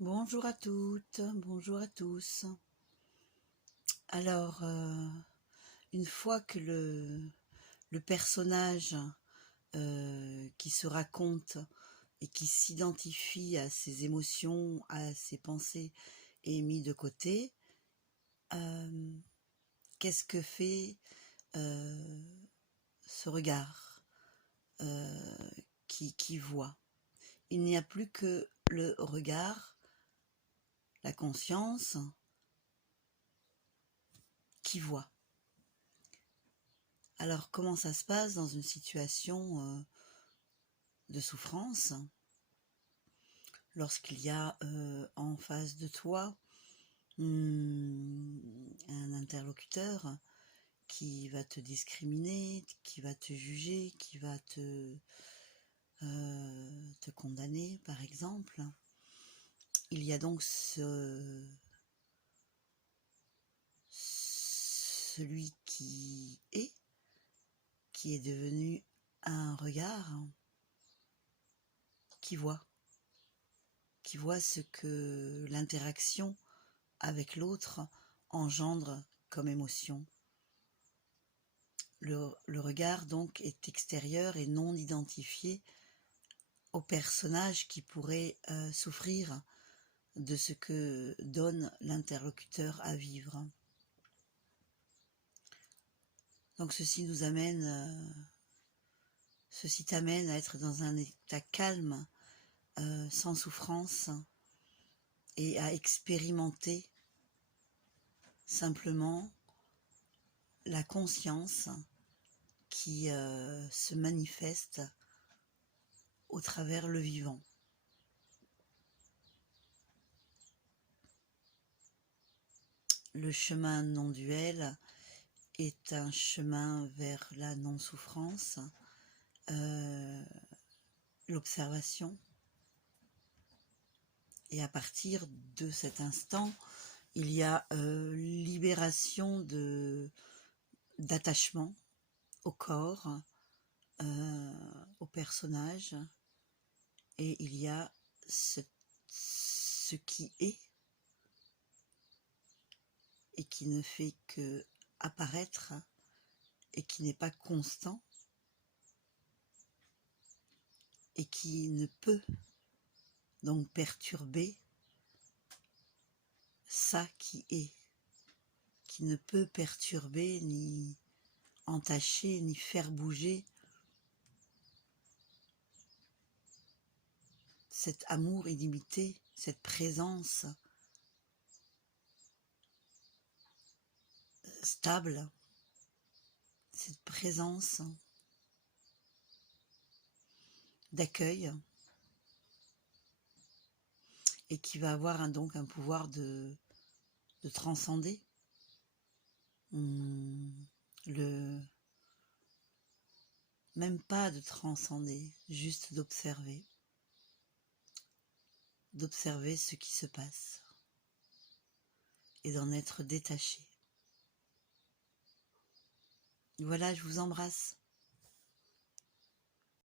Bonjour à toutes, bonjour à tous. Alors, une fois que le personnage qui se raconte et qui s'identifie à ses émotions, à ses pensées est mis de côté, qu'est-ce que fait ce regard qui voit? Il n'y a plus que le regard, la conscience qui voit. Alors, comment ça se passe dans une situation de souffrance, lorsqu'il y a en face de toi un interlocuteur qui va te discriminer, qui va te juger, qui va te condamner par exemple. Il y a donc celui qui est devenu un regard qui voit ce que l'interaction avec l'autre engendre comme émotion. Le regard donc est extérieur et non identifié au personnage qui pourrait souffrir de ce que donne l'interlocuteur à vivre. Donc ceci t'amène à être dans un état calme, sans souffrance, et à expérimenter simplement la conscience qui se manifeste au travers le vivant. Le chemin non-duel est un chemin vers la non-souffrance, l'observation, et à partir de cet instant, il y a libération d'attachement au corps, au personnage, et il y a ce qui est et qui ne fait que apparaître et qui n'est pas constant et qui ne peut donc perturber ça qui est, qui ne peut perturber ni entacher ni faire bouger cet amour illimité, cette présence stable, cette présence d'accueil, et qui va avoir donc un pouvoir de transcender même pas de transcender, juste d'observer ce qui se passe et d'en être détaché. Voilà, je vous embrasse.